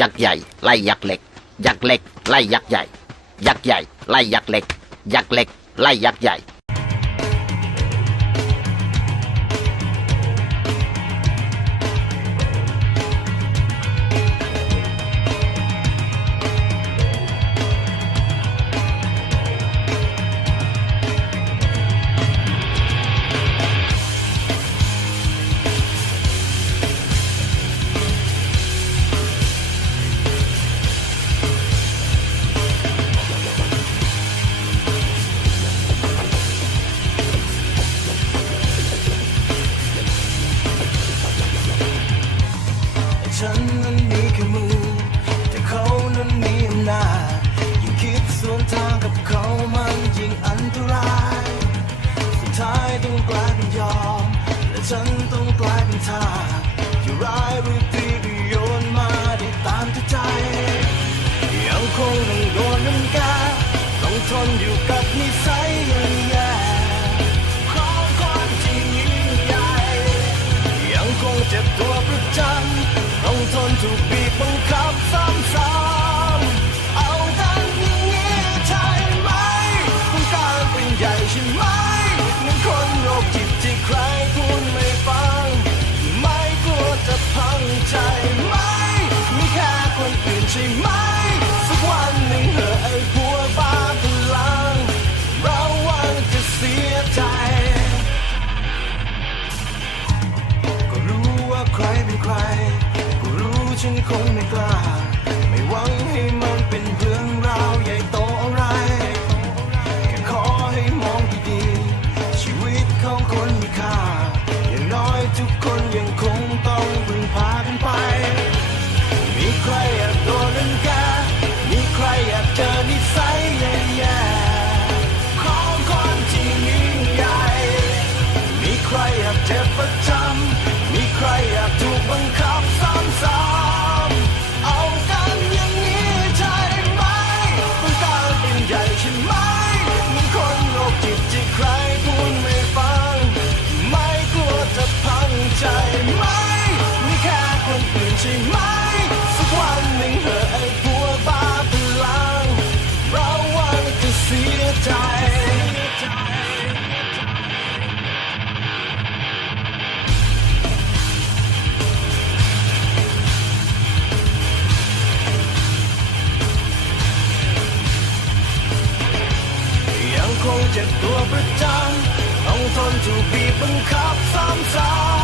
ยักษ์ใหญ่ ไล่ยักษ์เล็ก ยักษ์เล็ก ไล่ยักษ์ใหญ่ ยักษ์ใหญ่ ไล่ยักษ์เล็ก ยักษ์เล็ก ไล่ยักษ์ใหญ่ ฉันนั้นมีแค่มือ แต่เขานั้นมีอำนาจยิ่งคิดสวนทางกับเขามันยิ่งอันตราย สุดท้ายต้องกลายเป็นยอม และฉันต้องกลายเป็นทาสจะร้ายหรือดีก็โยนมาได้ตามใจ ยังคงต้องโดนน้ำกาต้องทนอยู่กับนิสัยอย่างแย่ของคนที่ยิ่งใหญ่ยังคงเจ็บตัวประจำต้อง ทนถูกบีบบังคับซ้ำ ก็รู้ คงเจ็บตัวประจำต้องทนถูกบีบบังคับซ้ำ